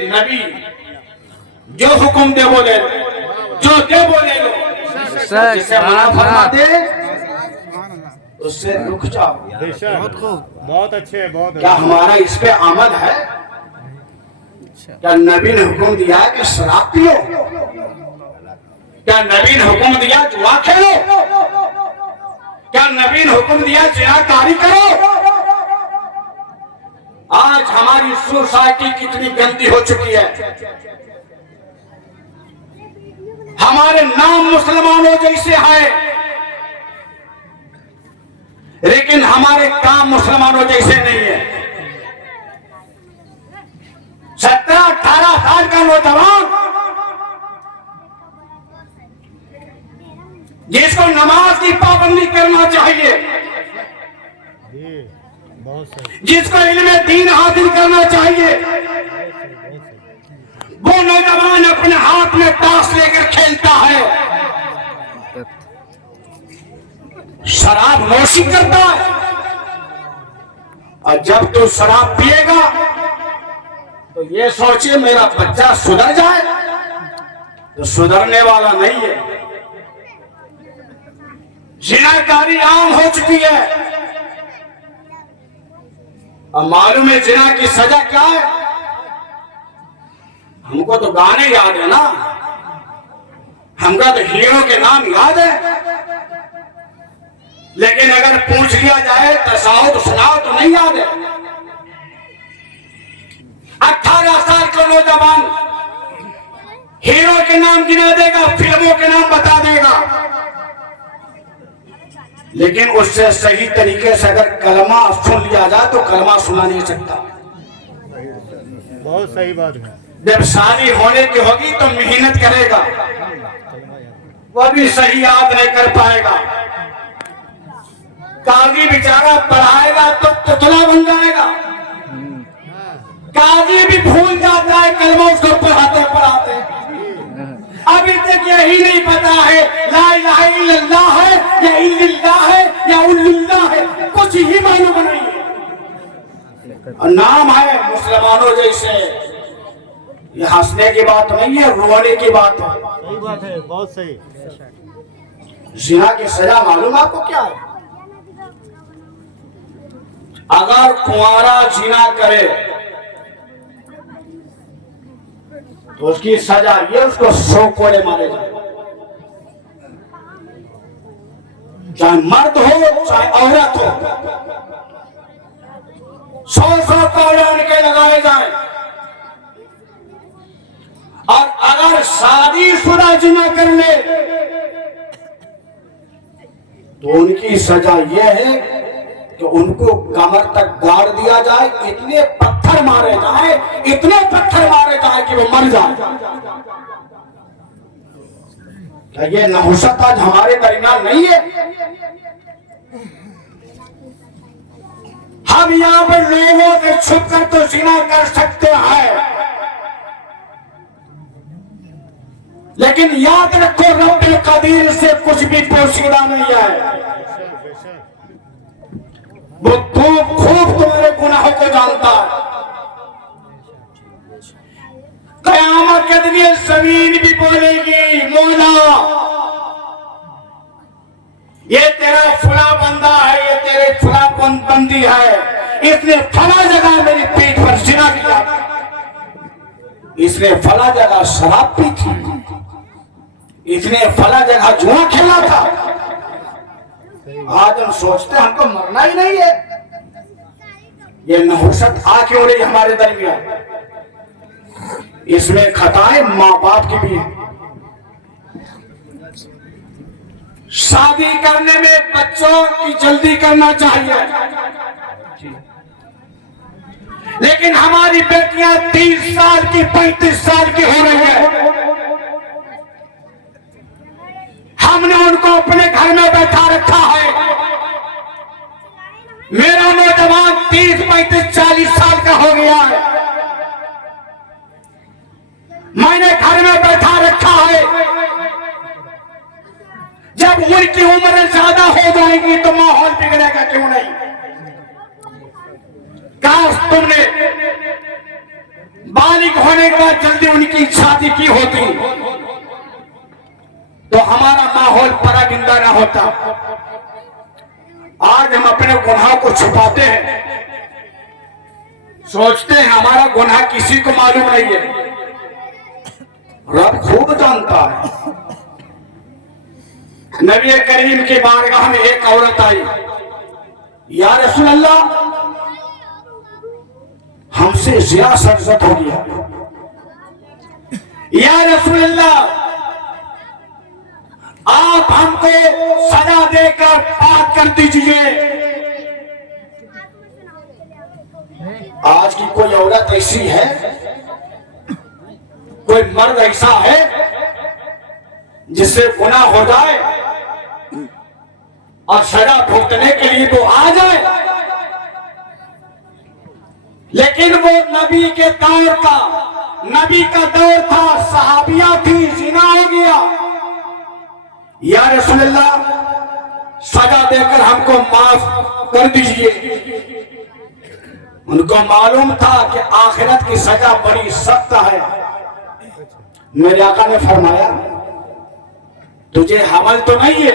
नबी जो हुक्म दे बोले जो दे बोले लो जिससे मना फरमा दे उससे रुक जाओ। बहुत खूब, बहुत अच्छे, बहुत क्या हमारा इस पे आमद है? क्या नबी ने हुक्म दिया कि शराब पियो? क्या नबी ने हुक्म दिया जुआ खेलो? क्या नबी ने हुक्म दिया जिनाकारी करो? आज हमारी सोसाइटी कितनी गंदी हो चुकी है। हमारे नाम मुसलमानों जैसे हैं लेकिन हमारे काम मुसलमानों जैसे नहीं है। 17-18 साल का नौजवान जिसको नमाज की पाबंदी करना चाहिए, बहुत सही, जिसको इल्म दीन हासिल करना चाहिए, वो नौजवान अपने हाथ में ताश लेकर खेलता है, शराब नोशी करता है। और जब तू शराब पिएगा तो ये सोचे मेरा बच्चा सुधर जाए, तो सुधरने वाला नहीं है। जिनाकारी आम हो चुकी है। अब मालूम है जिना की सजा क्या है? हमको तो गाने याद है ना, हमका तो हीरो के नाम याद है, लेकिन अगर पूछ लिया जाए तसाओ तो सुनाओ तो नहीं याद है। 18 साल का नौजवान हीरो के नाम गिना देगा, फिल्मों के नाम बता देगा, लेकिन उससे सही तरीके से अगर कलमा सुन लिया जाए तो कलमा सुना नहीं सकता। बहुत सही बात है। जब शादी होने की होगी तो मेहनत करेगा, वह भी सही याद नहीं कर पाएगा। काजी बेचारा पढ़ाएगा तो तुतला बन जाएगा। काजी भी भूल जाता है कलमा उसको पढ़ाते पढ़ाते। अभी तक यही नहीं पता है ला इलाहा इल्लल्लाह है या इल्लल्लाह है या उल्लुल्लाह है, कुछ ही मालूम नहीं है। और नाम है मुसलमानों जैसे। ये हंसने की बात नहीं है, रोने की बात है। सही बात है, बहुत सही। जिना की सजा मालूम आपको क्या है? अगर कुंवारा जिना करे तो उसकी सजा ये उसको 100 कोड़े मारे जाए, चाहे मर्द हो चाहे औरत हो, 100 कोड़े उनके लगाए जाए। और अगर शादीशुदा जिना कर ले तो उनकी सजा यह है कि उनको कमर तक गाड़ दिया जाए, इतने पत्थर मारे जाए, इतने पत्थर मारे जाए कि वो मर जाए। क्या ये नहुसत आज हमारे दरमियान नहीं है? हम यहाँ पर लोगों से छुप कर तो जिना कर सकते हैं, लेकिन याद रखो रब्बुल कदीर से कुछ भी पोशीदा नहीं है। वो खूब तुम्हारे गुनाहों को जानता है। क़यामत के दिन ये ज़मीन भी बोलेगी मौला ये तेरा फला बंदा है, ये तेरे फला बंदी है, इसने फला जगह मेरी पीठ पर जिना किया, इसने फला जगह शराब पी थी, इसने फला जगह जुआ खेला था। आज हम सोचते हैं हमको मरना ही नहीं है। ये नहुसत आ क्यों रही हमारे दरमियान? इसमें खताएं माँ बाप की भी है। शादी करने में बच्चों की जल्दी करना चाहिए, लेकिन हमारी बेटियां 30 साल की 35 साल की हो रही है। हमने उनको अपने घर में बैठा रखा है। मेरा नौजवान 30, 35, 40 साल का हो गया है, मैंने घर में बैठा रखा है। जब उनकी उम्र ज्यादा हो जाएगी तो माहौल बिगड़ेगा क्यों नहीं? काश तुमने बालिग होने के बाद जल्दी उनकी शादी की होती तो हमारा माहौल परागिंदा ना होता। आज हम अपने गुनाह को छुपाते हैं, सोचते हैं हमारा गुनाह किसी को मालूम नहीं है, रब खूब जानता है। नबी करीम की बारगाह में एक औरत आई, या रसूल अल्लाह हमसे जिना सरजद हो गया, या रसूल अल्लाह आप हमको सजा देकर पाक कर दीजिए। आज की कोई औरत ऐसी है, कोई मर्द ऐसा है जिससे गुनाह हो जाए और सजा भुगतने के लिए तो आ जाए, लेकिन वो नबी के दौर का, नबी का दौर था, सहाबिया थी, जिना हो गया, या रसूलल्लाह सजा देकर हमको माफ कर दीजिए। उनको मालूम था कि आखिरत की सजा बड़ी सख्त है। मेरे आका ने फरमाया तुझे हमल तो नहीं है?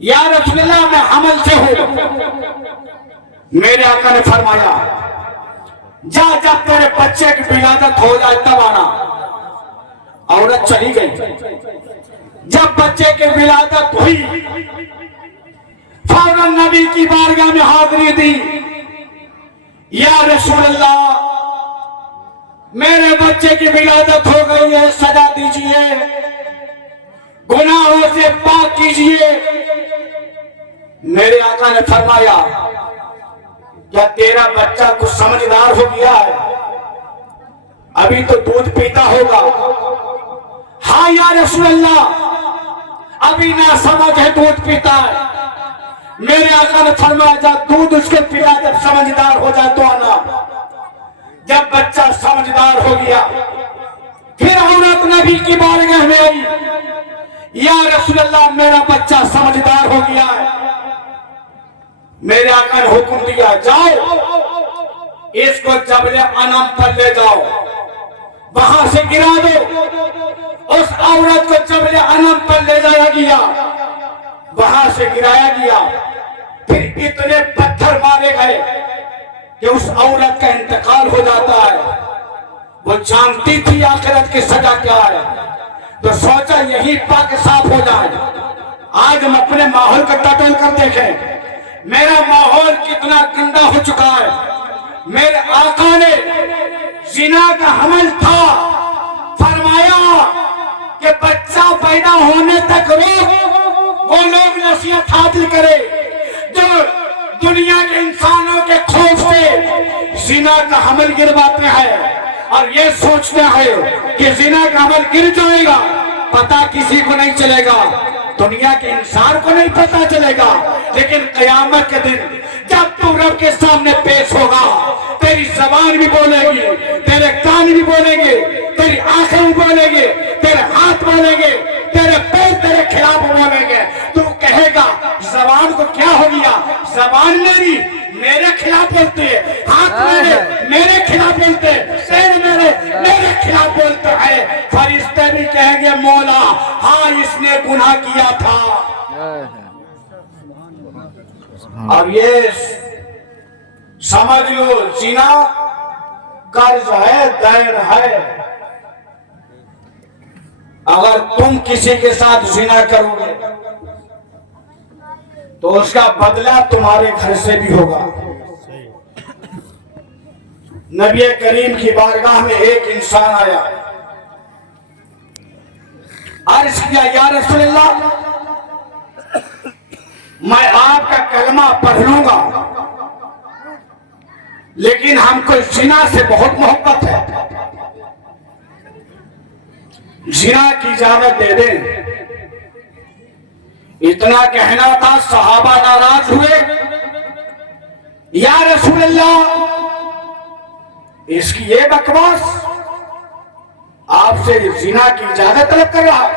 या रसूलल्लाह मैं हमल से हूं। मेरे आका ने फरमाया जा जब तेरे बच्चे की विलादत हो जाए तब आना। औरत चली गई। जब बच्चे की विलादत हुई फौरन नबी की बारगाह में हाजिरी दी, या रसूलल्लाह मेरे बच्चे की विलादत हो गई है, सजा दीजिए, गुनाहों से पाक कीजिए। मेरे आका ने फरमाया क्या तेरा बच्चा कुछ समझदार हो गया है? अभी तो दूध पीता होगा। हाँ या रसूलल्लाह अभी ना समझ है, दूध पीता है। मेरे आका ने फरमाया जा दूध उसके पिला, जब समझदार हो जाए तो आना। जब बच्चा समझदार हो गया फिर औरत नबी की बारगाह में आई, या रसूलल्लाह मेरा बच्चा समझदार हो गया है। मेरे आका ने हुक्म दिया जाओ इसको जबले अनम पर ले जाओ, वहां से गिरा दो। उस औरत को जबले अनम पर ले जाया गया, वहां से गिराया गया। फिर इतने पत्थर मारे गए कि उस औरत का इंतकाल हो जाता है। वो जानती थी आखिरत की सजा क्या है, तो सोचा यही पाक साफ हो जाए। आज हम अपने माहौल का टटोल कर देखें, मेरा माहौल कितना गंदा हो चुका है। मेरे आका ने जिना का हमल था, फरमाया कि बच्चा पैदा होने तक रोक, वो लोग नसीहत हासिल करे जो दुनिया के इंसानों के खौफ से जिना का हमल गिरवाते हैं और ये सोचते हैं कि जिना का हमल गिर जाएगा, पता किसी को नहीं चलेगा, दुनिया के इंसान को नहीं पता चलेगा। लेकिन कयामत के दिन जब तू रब के सामने पेश होगा, तेरी जबान भी बोलेगी, तेरे कान भी बोलेंगे, तेरी आंखें भी बोलेंगे, तेरे हाथ बोलेंगे, तेरे पैर तेरे खिलाफ बोलेंगे। तू कहेगा जबान को क्या हो गया? जबान मेरे खिलाफ बोलते है, हाथ मेरे खिलाफ बोलते हैं, पैर मेरे खिलाफ बोलते हैं। फरिश्ते भी कहेंगे मौला हाँ इसने गुनाह किया था। अब ये समझ लो जिना कर्ज है, दैन है। अगर तुम किसी के साथ जिना करोगे तो उसका बदला तुम्हारे घर से भी होगा। नबी करीम की बारगाह में एक इंसान आया, अर्ज किया या रसूलल्लाह मैं आपका कलमा पढ़ लूंगा लेकिन हमको जिना से बहुत मोहब्बत है, जिना की इजाजत दे दें। इतना कहना था, सहाबा नाराज हुए, या रसूलल्लाह इसकी ये बकवास, आपसे जिना की इजाजत तलब कर रहा है।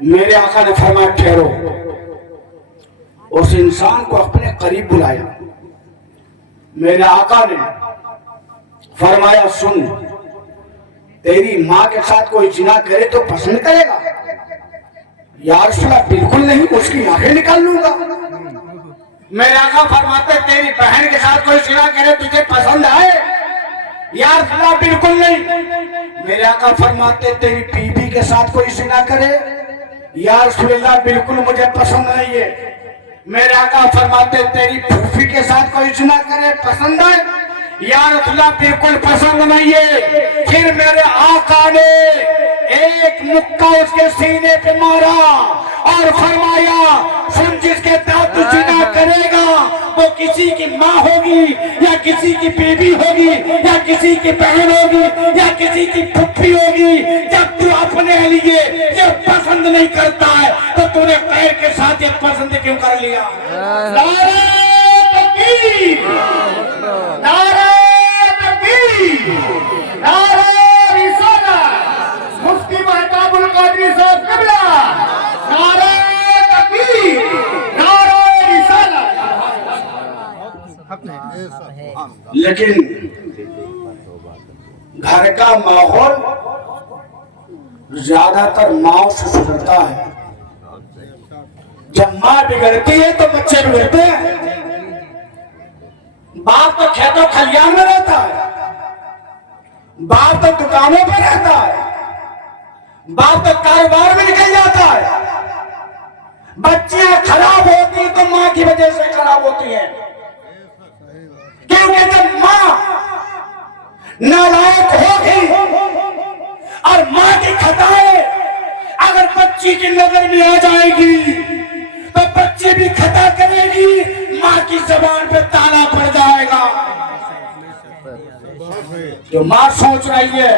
मेरे आका ने फरमाया ठहरो। उस इंसान को अपने करीब बुलाया। मेरे आका ने फरमाया सुन, तेरी माँ के साथ कोई जिना करे तो पसंद करेगा? यार रसूलल्लाह बिल्कुल नहीं, उसकी आंखें निकाल लूंगा। मेरे आका फरमाते तेरी बहन के साथ कोई जिना करे तुझे पसंद है? यार रसूलल्लाह बिल्कुल नहीं। मेरे आका फरमाते तेरी बीवी के साथ कोई जिना करे? यार रसूलल्लाह बिल्कुल मुझे पसंद नहीं है। मेरे आका फरमाते तेरी फूफी के साथ कोई जिना करे पसंद है? यार रसूलल्लाह बिल्कुल पसंद नहीं है। फिर मेरे आका ने एक मुक्का उसके सीने पे मारा और फरमाया सुन, जिसके साथ तू जिना करेगा वो किसी की माँ होगी या किसी की बीवी होगी या किसी की बहन होगी या किसी की फुफ्फी होगी। जब तू अपने लिए ये पसंद नहीं करता है तो तूने पैर के साथ ये पसंद क्यों कर लिया? नारे तकबीर, नारे तकबीर, नारे रिसालत, मुफ्ती महताबुल कादरी साहब क़िबला, नारे तकबीर, नारे रिसालत। लेकिन घर का माहौल ज्यादातर माँ से सुधरता है। जब माँ बिगड़ती है तो बच्चे बिगड़ते हैं। बाप तो खेतों खलियान में रहता है, बाप तो दुकानों पर रहता है, बाप तो कारोबार में निकल जाता है। बच्चियां खराब होती तो माँ की वजह से खराब होती है, क्योंकि जब माँ नालायक होगी और माँ की खताएं अगर बच्ची की नजर में आ जाएगी तो बच्ची भी खता करेगी, माँ की जबान पे ताला पड़ जाएगा। तो माँ सोच रही है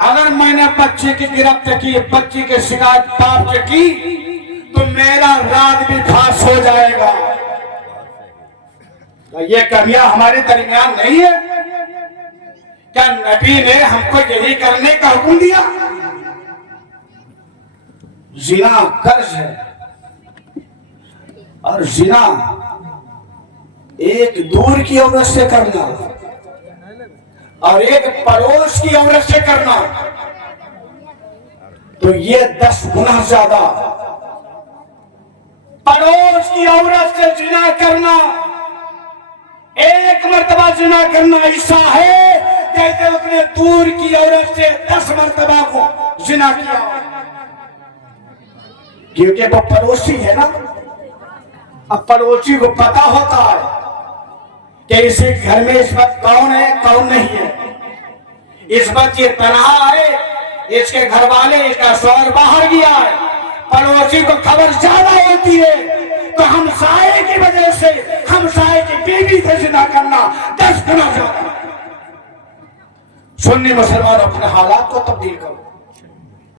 अगर मैंने बच्ची की गिरफ्त की, बच्ची की शिकायत बाप से की तो मेरा राज भी फांस हो जाएगा। तो ये कमियां हमारे दरमियान नहीं है क्या? नबी ने हमको यही करने का हुक्म दिया? जिना कर्ज है और जिना एक दूर की औरत से करना और एक पड़ोस की औरत से करना तो ये 10 गुना ज्यादा। पड़ोस की औरत से जिना करना, एक मर्तबा जिना करना ऐसा है जैसे उसने दूर की औरत से 10 मर्तबा को जिना किया, क्योंकि वो पड़ोसी है ना। अब पड़ोसी को पता होता है कि इसी घर में इस वक्त कौन है कौन नहीं है, इस वक्त ये तनहा है, इसके घर वाले इसका शौहर बाहर गया है। पड़ोसी को खबर ज्यादा होती है तो हमसाये की वजह से हमसाये की बीवी से जिना करना 10 गुना ज्यादा। सुन्नी मुसलमान अपने हालात को तब्दील करो।